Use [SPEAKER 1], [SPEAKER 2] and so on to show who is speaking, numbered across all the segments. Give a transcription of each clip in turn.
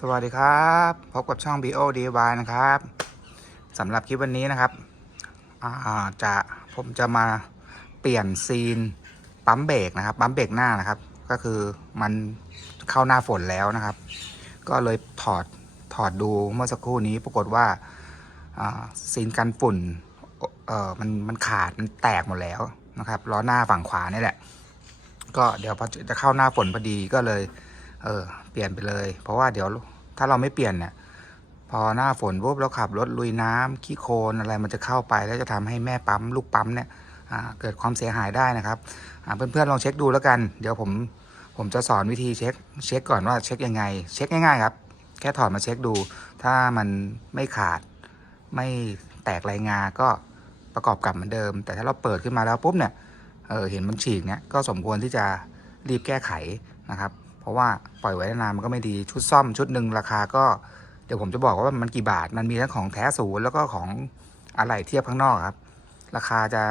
[SPEAKER 1] สวัสดีครับ พบกับช่อง BO DIY นะครับสำหรับคลิปวันนี้นะครับจะผมจะมาเปลี่ยนซีนปั๊มเบรกนะครับปั๊มเบรกหน้านะครับ ก็คือมันเข้าหน้าฝนแล้วนะครับ ก็เลยถอดถอดดูเมื่อสักครู่นี้ปรากฏว่าซีนกันฝุ่นมันมันขาดมันแตกหมดแล้วนะครับล้อหน้าฝั่งขวานี่แหละ ก็เดี๋ยวพอจะเข้าหน้าฝนพอดีก็เลย เออ เปลี่ยนไปเลย เพราะว่าเดี๋ยวถ้าเราไม่เปลี่ยนเนี่ยพอหน้าฝนปุ๊บเราขับรถลุยน้ำขี้โคลนอะไรมันจะเข้าไป แล้วจะทำให้แม่ปั๊มลูกปั๊มเนี่ยเกิดความเสียหายได้นะครับเพื่อนๆลองเช็คดูแล้วกัน เดี๋ยวผมผมจะสอนวิธีเช็คเช็คก่อนว่าเช็คยังไง เช็คง่ายๆครับ แค่ถอดมาเช็คดู ถ้ามันไม่ขาดไม่แตกรายงาก็ประกอบกลับเหมือนเดิม แต่ถ้าเราเปิดขึ้นมาแล้วปุ๊บเนี่ยเเห็นมันฉีกเนี่ยก็สมควรที่จะรีบแก้ไขนะครับ เพราะว่าปล่อยไว้นานมันก็ไม่ดีชุดซ่อมชุดหนึ่งราคาก็เดี๋ยวผมจะบอกว่ามันกี่บาทมันมีทั้งของแท้ศูนย์แล้วก็ของอะไหล่เทียบข้างนอกครับ ราคาจะ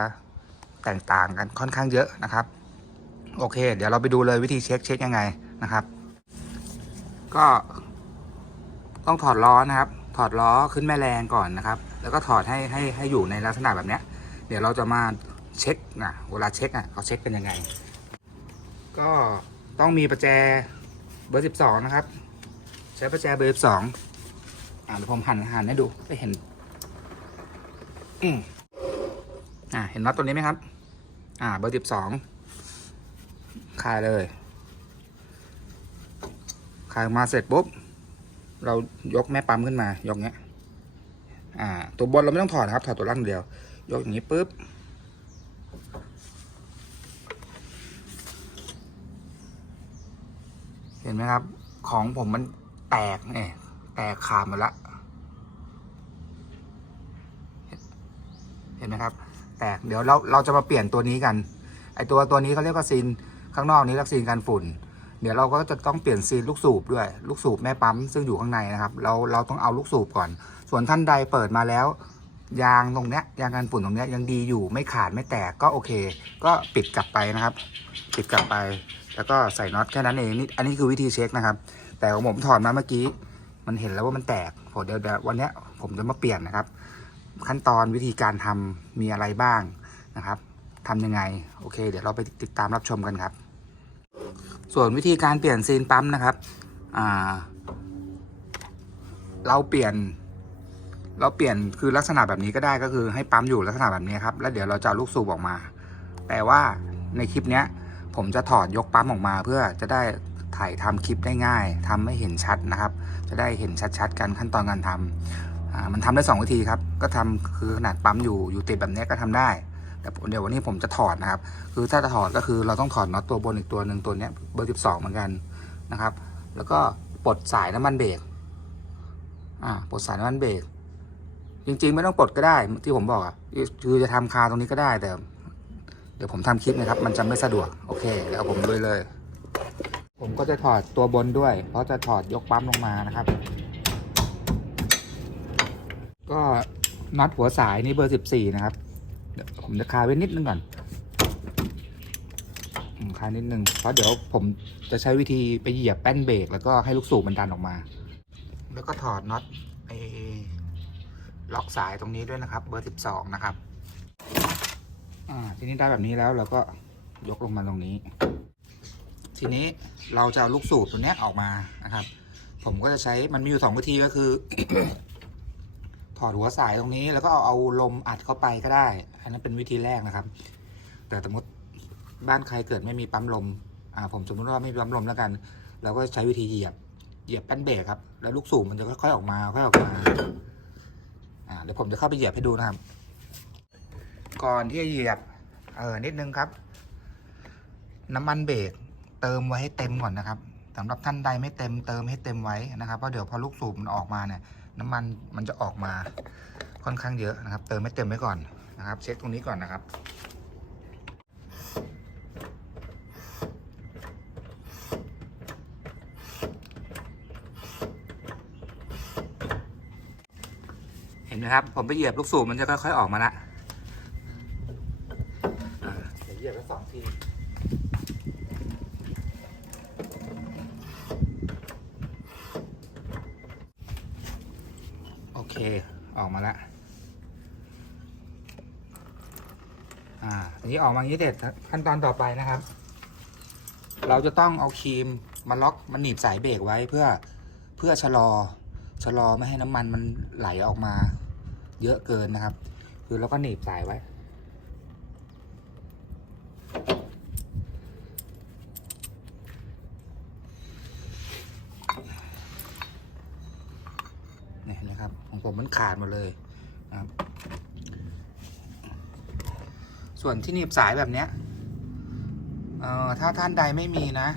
[SPEAKER 1] แตกต่างกันค่อนข้างเยอะนะครับ โอเค เดี๋ยวเราไปดูเลยวิธีเช็คเช็คยังไงนะครับ ก็ต้องถอดล้อนะครับ ถอดล้อขึ้นแม่แรงก่อนนะครับ แล้วก็ถอดให้ให้ให้อยู่ในลักษณะแบบเนี้ย เดี๋ยวเราจะมาเช็คนะเวลาเช็คอะเขาเช็คกันยังไง ก็ ต้องมีประแจเบอร์สิบสองนะครับ ใช้ประแจเบอร์สิบสองอ่าเดี๋ยวผมหันหันให้ดูจะเห็นอืมอ่าเห็นน็อตตัวนี้ไหมครับ อ่า เบอร์สิบสองคลายเลยคลายมาเสร็จปุ๊บ เรายกแม่ปั๊มขึ้นมายกเงี้ยอ่า ตัวบนเราไม่ต้องถอดนะครับ ถอดตัวล่างเดียว ยกอย่างนี้ปุ๊บ เห็นไหมครับ ของผมมันแตกเนี่ยแตกขาดหมดละเห็นไหมครับ แตกเดี๋ยวเราเราจะมาเปลี่ยนตัวนี้กัน ไอตัวตัวนี้เขาเรียกว่าซีนข้างนอกนี้รียกซีนกันฝุ่น เดี๋ยวเราก็จะต้องเปลี่ยนซีนลูกสูบด้วย ลูกสูบแม่ปั๊มซึ่งอยู่ข้างในนะครับ เราเราต้องเอาลูกสูบก่อน ส่วนท่านใดเปิดมาแล้ว ยางตรงเนี้ยยางกันฝุ่นตรงเนี้ยยังดีอยู่ไม่ขาดไม่แตกก็โอเค ก็ปิดกลับไปนะครับ ปิดกลับไป แล้วก็ใส่น็อตแค่นั้นเองนี่อันนี้คือวิธีเช็คนะครับ แต่ของผมถอดมาเมื่อกี้ มันเห็นแล้วว่ามันแตกผมเดี๋ยววันนี้ผมจะมาเปลี่ยนนะครับ ขั้นตอนวิธีการทำมีอะไรบ้างนะครับทำยังไง โอเค เดี๋ยวเราไปติดตามรับชมกันครับ ส่วนวิธีการเปลี่ยนซีนปั๊มนะครับเราเปลี่ยน เราเปลี่ยนคือลักษณะแบบนี้ก็ได้ก็คือให้ปั๊มอยู่ลักษณะแบบนี้ครับแล้วเดี๋ยวเราจะลูกสูบออกมา แต่ว่าในคลิปเนี้ยผมจะถอดยกปั๊มออกมาเพื่อจะได้ถ่ายทำคลิปได้ง่ายทำให้เห็นชัดนะครับ จะได้เห็นชัดๆกันขั้นตอนการทำอ่ามันทำได้สองวิธีครับ ก็ทำคือขนาดปั๊มอยู่อยู่ติดแบบนี้ก็ทำได้ แต่เดี๋ยววันนี้ผมจะถอดนะครับ คือถ้าจะถอดก็คือเราต้องถอดน็อตตัวบนอีกตัวหนึ่งตัวนี้เบอร์สิบสองเหมือนกันนะครับ แล้วก็ปลดสายน้ำมันเบรกอ่าปลดสายน้ำมันเบรก จริง ๆ ไม่ต้องปลดก็ได้ที่ผมบอกอะคือจะทำคาตรงนี้ก็ได้แต่ เดี๋ยวผมทำคลิปนะครับ มันจะไม่สะดวก โอเคเดี๋ยวผมด้วยเลย ผมก็จะถอดตัวบนด้วย เพราะจะถอดยกปั๊มลงมานะครับ ก็น็อตหัวสายนี่เบอร์สิบสี่นะครับเดี๋ยวผมจะคาไว้นิดนึงก่อนคานิดนึงเพราะเดี๋ยวผมจะใช้วิธีไปเหยียบแป้นเบรกแล้วก็ให้ลูกสูบมันดันออกมา แล้วก็ถอดน็อต ล็อกสายตรงนี้ด้วยนะครับ เบอร์สิบสองนะครับ อ่า ทีนี้ได้แบบนี้แล้วเราก็ยกลงมาตรงนี้ ทีนี้เราจะเอาลูกสูบตัวเนี้ยออกมานะครับ ผมก็จะใช้มันมีอยู่สองวิธีก็คือ ถอดหัวสายตรงนี้ แล้วก็เอาเอาลมอัดเข้าไปก็ได้ อันนั้นเป็นวิธีแรกนะครับ แต่สมมติบ้านใครเกิดไม่มีปั๊มลม อ่า ผมสมมติว่าไม่มีปั๊มลมแล้วกัน เราก็ใช้วิธีเหยียบ เหยียบแป้นเบรกครับ แล้วลูกสูบมันจะค่อยๆออกมา ค่อยออกมา อ่าเดี๋ยวผมจะเข้าไปเหยียบให้ดูนะครับ ก่อนที่จะเหยียบ เออนิดนึงครับ น้ำมันเบรกเติมไว้ให้เต็มก่อนนะครับสำหรับท่านใดไม่เต็มเติมให้เต็มไว้นะครับเพราะเดี๋ยวพอลูกสูบมันออกมาเนี่ย น้ำมันมันจะออกมาค่อนข้างเยอะนะครับ เติมให้เต็มไว้ก่อนนะครับ เช็คตรงนี้ก่อนนะครับ นไหมครับ ผมไปเหยียบลูกสูบมันจะค่อยๆออกมาละอ่าเดี๋ยวเหยียบแล้วสองทีเเค ออกมาแล้วอ่าทีนี้ออกมาอย่างนี้เสร็จขั้นตอนต่อไปนะครับ เราจะต้องเอาครีมมาล็อกมันหนีบสายเบรกไว้เพื่อเพื่อชะลอชะลอไม่ให้น้ำมันมันไหลออกมา เยอะเกินนะครับ คือเราก็หนีบสายไว้ เนี่ยนไหมครับ ของผมมันขาดหมดเลยนะครับ ส่วนที่หนีบสายแบบเนี้ยเอ่อถ้าท่านใดไม่มีนะ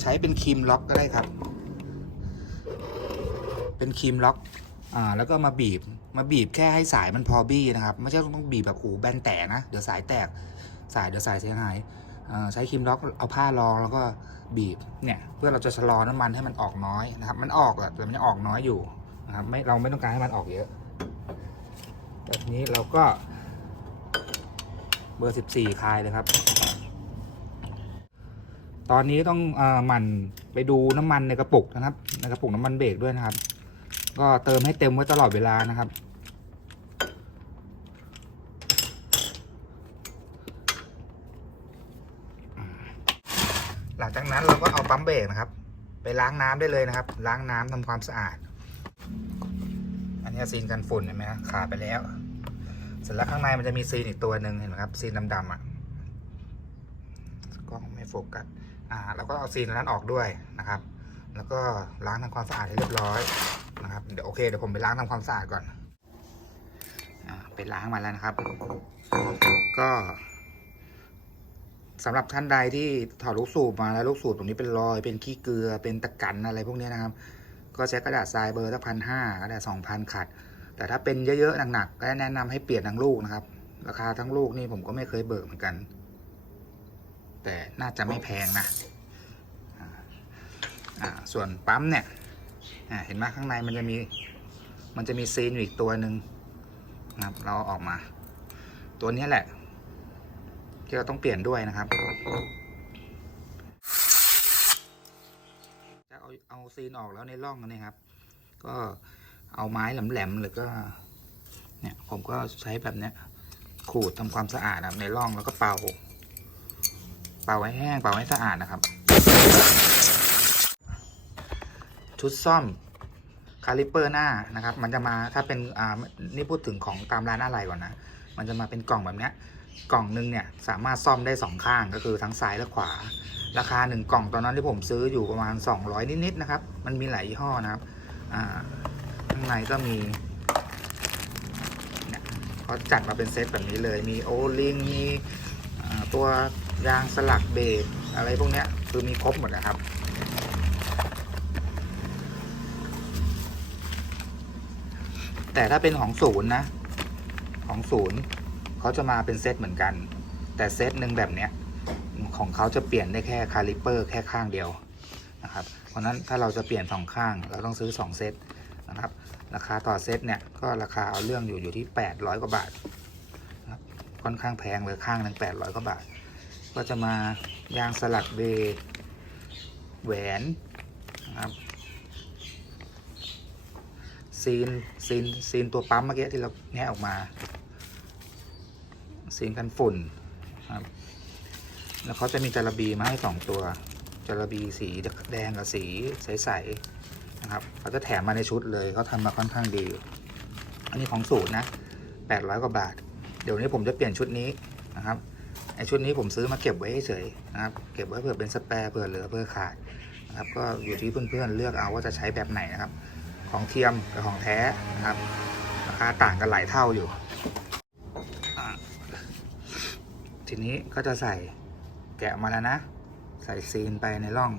[SPEAKER 1] ใช้เป็นครีมล็อกก็ได้ครับ เป็นครีมล็อก อ่าแล้วก็มาบีบมาบีบแค่ให้สายมันพอบี้นะครับไม่ใช่ต้องบีบแบบโอ้แบนแตกนะเดี๋ยวสายแตกสายเดี๋ยวสายเสียหายอ่าใช้ครีมล็อกเอาผ้ารองแล้วก็บีบเนี่ยเพื่อเราจะชะลอน้ำมันให้มันออกน้อยนะครับ มันออกอะแต่มันยังออกน้อยอยู่นะครับไม่เราไม่ต้องการให้มันออกเยอะแบบนี้เราก็ เบอร์สิบสี่คลายเลยครับ ตอนนี้ต้องอ่อหมั่นไปดูน้ำมันในกระปุกนะครับ ในกระปุกน้ำมันเบรกด้วยนะครับ ก็เติมให้เต็มไว้ตลอดเวลานะครับ หลังจากนั้นเราก็เอาปั๊มเบรกนะครับ ไปล้างน้ำได้เลยนะครับ ล้างน้ำทำความสะอาด อันนี้ซีนกันฝุ่นเห็นไหมขาดไปแล้ว เสร็จแล้วข้างในมันจะมีซีนอีกตัวหนึ่งเห็นไหมครับซีนดำๆอะกล้องไม่โฟกัสอ่าเราก็เอาซีนนั้นออกด้วยนะครับ แล้วก็ล้างทำความสะอาดให้เรียบร้อย นะครับเดี๋ยวโอเคเดี๋ยวผมไปล้างทำความสะอาดก่อนอ่าไปล้างมาแล้วนะครับ ก็สำหรับท่านใดที่ถอดลูกสูบมาแล้วลูกสูบตรงนี้เป็นรอย เป็นขี้เกลือเป็นตะกันอะไรพวกนี้นะครับ ก็ใช้กระดาษทรายเบอร์สักพันห้ากระดาษสองพันขัด แต่ถ้าเป็นเยอะๆหนักๆก็แนะนำให้เปลี่ยนทั้งลูกนะครับ ราคาทั้งลูกนี่ผมก็ไม่เคยเบิกเหมือนกัน แต่น่าจะไม่แพงนะส่วนปั๊มเนี่ย อ่าเห็นไหมข้างในมันจะมีมันจะมีซีนอยู่อีกตัวหนึ่งนะครับเราออกมา ตัวนี้แหละ ที่เราต้องเปลี่ยนด้วยนะครับจะเอาเอาซีนออกแล้วในร่องนี่ครับ ก็เอาไม้แหลมๆหรือก็เนี่ยผมก็ใช้แบบเนี้ยขูดทำความสะอาดนะครับในร่องแล้วก็เป่า เป่าให้แห้งเป่าให้สะอาดนะครับ ชุดซ่อมคาลิเปอร์หน้านะครับ มันจะมาถ้าเป็นอ่านี่พูดถึงของตามร้านอะไรก่อนนะ มันจะมาเป็นกล่องแบบเนี้ย กล่องหนึงเนี่ยสามารถซ่อมได้สองข้างก็คือทั้งซ้ายและขวา ราคาหนึ่งกล่องตอนนั้นที่ผมซื้ออยู่ประมาณ 200 นิดๆนะครับ มันมีหลายยี่ห้อนะครับอ่าข้างในก็มีเนี่ยเขาจัดมาเป็นเซตแบบนี้เลย มีโอลิงมีอ่ตัวยางสลักเบรกอะไรพวกเนี้ยคือมีครบหมดนะครับ แต่ถ้าเป็นของศูนย์นะ ของศูนย์เขาจะมาเป็นเซตเหมือนกัน แต่เซตหนึ่งแบบเนี้ยของเขาจะเปลี่ยนได้แค่คาลิเปอร์แค่ข้างเดียวนะครับ เพราะนั้นถ้าเราจะเปลี่ยนสองข้างเราต้องซื้อ 2 เซตนะครับ ราคาต่อเซตเนี่ยก็ราคาเอาเรื่องอยู่อยู่ที่ 800 กว่าบาทนะครับค่อนข้างแพงเลยข้างหนึ่ง800 กว่าบาท ก็จะมายางสลักเบรกแหวนนะครับ ซีนซีนซีนตัวปั๊มเมื่อกี้ที่เราแงะออกมา ซีนกันฝุ่นครับแล้วเขาจะมีจาระบีมาให้สองตัวจาระบีสีแดงกับสีใสๆนะครับเขาจะแถมมาในชุดเลยเขาทำมาค่อนข้างดี อันนี้ของสูตรนะ800กว่าบาท เดี๋ยวนี้ผมจะเปลี่ยนชุดนี้นะครับไอชุดนี้ผมซื้อมาเก็บไว้เฉยนะครับ เก็บไว้เผื่อเป็นสแปร์เผื่อเหลือเผื่อขาดนะครับ ก็อยู่ที่เพื่อนๆเลือกเอาว่าจะใช้แบบไหนนะครับ ของเทียมกับของแท้นะครับราคาต่างกันหลายเท่าอยู่ ทีนี้ก็จะใส่แกะมาแล้วนะ ใส่ซีนไปในร่อง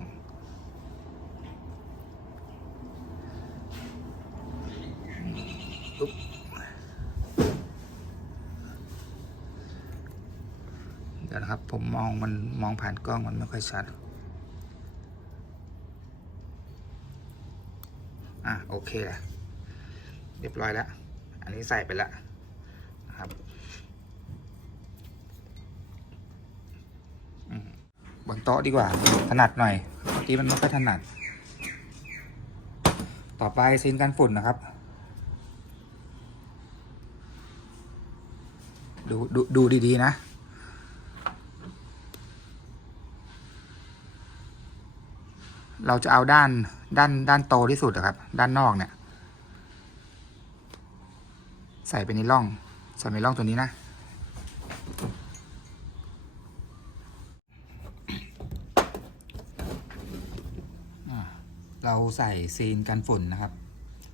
[SPEAKER 1] เดี๋ยวนะครับผมมองมันมองผ่านกล้องมันไม่ค่อยชัด เคเรียบร้อยแล้ว อันนี้ใส่ไปแล้วนะครับบนโต๊ะดีกว่า ถนัดหน่อยที่มันไม่ค่อยถนัด ต่อไปซีนกันฝุ่นนะครับ ดูดูดูดีๆนะเราจะเอาด้าน ด้านด้านโตที่สุดอะครับ ด้านนอกเนี่ย ใส่ไปในร่องใส่ในร่องตัวนี้นะ เราใส่ซีนกันฝุ่นนะครับ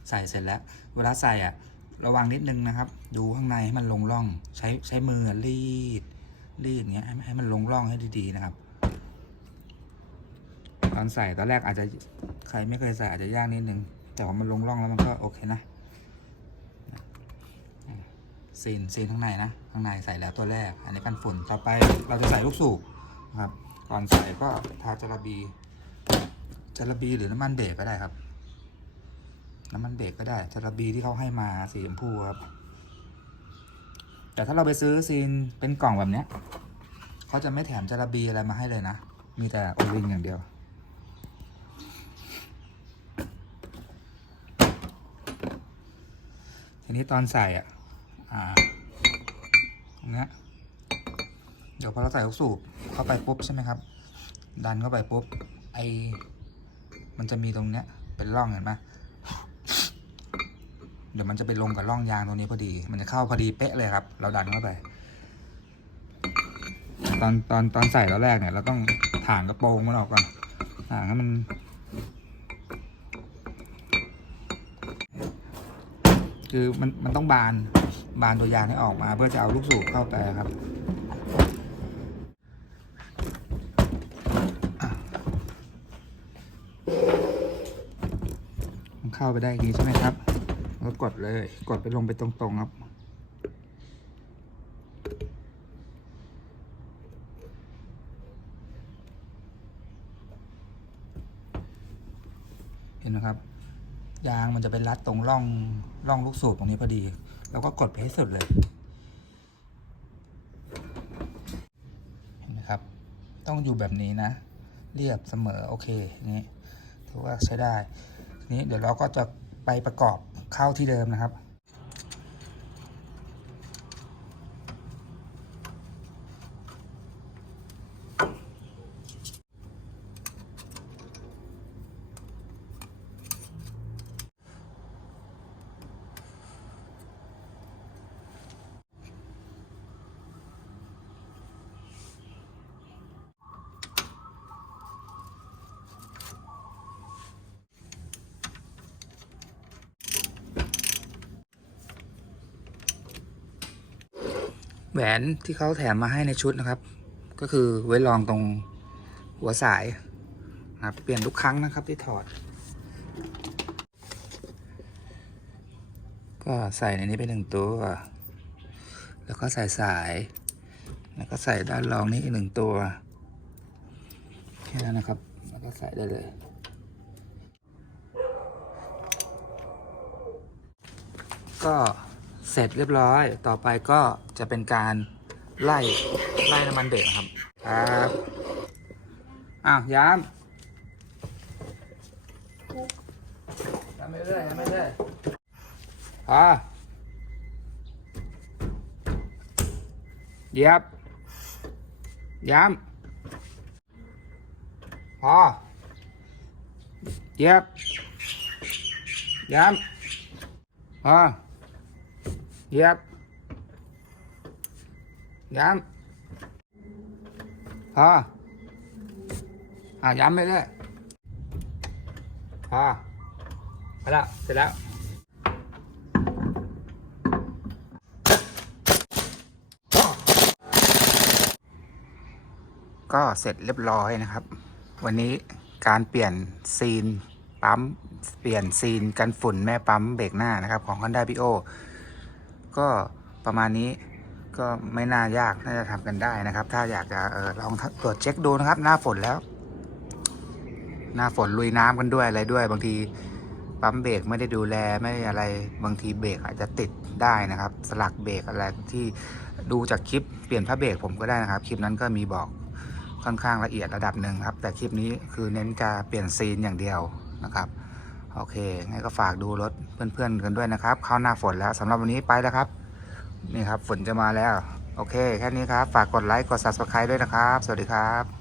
[SPEAKER 1] ใส่เสร็จแล้ว เวลาใส่อะ ระวังนิดนึงนะครับ ดูข้างในให้มันลงร่อง ใช้ใช้มือรีดรีดอย่างเงี้ยให้ให้มันลงร่องให้ดีๆนะครับ ตอนใส่ตอนแรกอาจจะใครไม่เคยใส่อาจจะยากนิดนึง แต่พอมันลงร่องแล้วมันก็โอเคนะซีนซีนข้างในนะ ข้างในใส่แล้วตัวแรก อันนี้กันฝุ่นต่อไปเราจะใส่ลูกสูบนะครับ ก่อนใส่ก็ทาจาระบีจาระบีหรือน้ำมันเบรกก็ได้ครับ น้ำมันเบรกก็ได้จาระบีที่เขาให้มาสีชมพูครับ แต่ถ้าเราไปซื้อซีนเป็นกล่องแบบเนี้ยเขาจะไม่แถมจาระบีอะไรมาให้เลยนะ มีแต่โอลิงอย่างเดียว ทีนี้ตอนใส่อะอ่าตรงเนี้ยเดี๋ยวพอเราใส่ลูกสูบเข้าไปปุ๊บใช่ไหมครับ ดันเข้าไปปุ๊บไอมันจะมีตรงเนี้ย เป็นร่องเห็นไหมเดี๋ยวมันจะไปลงกับร่องยางตรงนี้พอดี มันจะเข้าพอดีเป๊ะเลยครับ เราดันเข้าไป ตอนตอนตอนใส่ตอนแรกเนี่ย เราต้องถ่างกระโปรงมันออกก่อนถ่างให้มัน คือมันมันต้องบานบานตัวยางให้ออกมา เพื่อจะเอาลูกสูบเข้าไปครับมันเข้าไปได้อย่างนี้ใช่ไหมครับแล้วกดเลยกดไปลงไปตรงๆครับ เห็นไหมครับ ยาง มันจะเป็นรัดตรงร่องร่องลูกสูบตรงนี้พอดี แล้วก็กดเพให้สุดเลย เห็นไหมครับ ต้องอยู่แบบนี้นะ เรียบเสมอโอเคอย่างนี้ถือว่าใช้ได้ ทีนี้เดี๋ยวเราก็จะไปประกอบเข้าที่เดิมนะครับ แหวนที่เขาแถมมาให้ในชุดนะครับ ก็คือไว้รองตรงหัวสายนะครับเปลี่ยนทุกครั้งนะครับที่ถอด ก็ใส่ในนี้ไปหนึ่งตัว แล้วก็ใส่สาย แล้วก็ใส่ด้านรองนี้อีกหนึ่งตัวแค่นั้นนะครับ แล้วก็ใส่ได้เลยก็ เสร็จเรียบร้อย ต่อไปก็จะเป็นการไล่ไล่น้ำมันเบรกครับ ครับ อ้าว ย้ำย้ำไม่ได้ย้ำไม่ได้พอเหยียบ ย้ำพอเหยียบ ย้ำพอ เหยียบย้ำพออ่าย้ำไปเรื่อยพอไปละเสร็จแล้วก็เสร็จเรียบร้อยนะครับ วันนี้การเปลี่ยนซีนปั๊ม เปลี่ยนซีนกันฝุ่นแม่ปั๊มเบรกหน้านะครับ ของ Honda p i o ก็ประมาณนี้ก็ไม่น่ายากน่าจะทำกันได้นะครับ ถ้าอยากจะออลองตรวจเช็คดูนะครับ หน้าฝนแล้ว หน้าฝนลุยน้ำกันด้วยอะไรด้วย บางทีปั๊มเบรกไม่ได้ดูแลไม่ได้อะไร บางทีเบรกอาจจะติดได้นะครับ สลักเบรกอะไรที่ดูจากคลิปเปลี่ยนผ้าเบรกผมก็ได้นะครับ คลิปนั้นก็มีบอกค่อนข้างละเอียดระดับหนึ่งครับ แต่คลิปนี้คือเน้นจะเปลี่ยนซีนอย่างเดียวนะครับ โอเคงั้นก็ฝากดูรถเพื่อนๆกันด้วยนะครับ เข้าหน้าฝนแล้วสำหรับวันนี้ไปแล้วครับ นี่ครับฝนจะมาแล้ว โอเค แค่นี้ครับ ฝากกดไลค์ กด subscribe ด้วยนะครับ สวัสดีครับ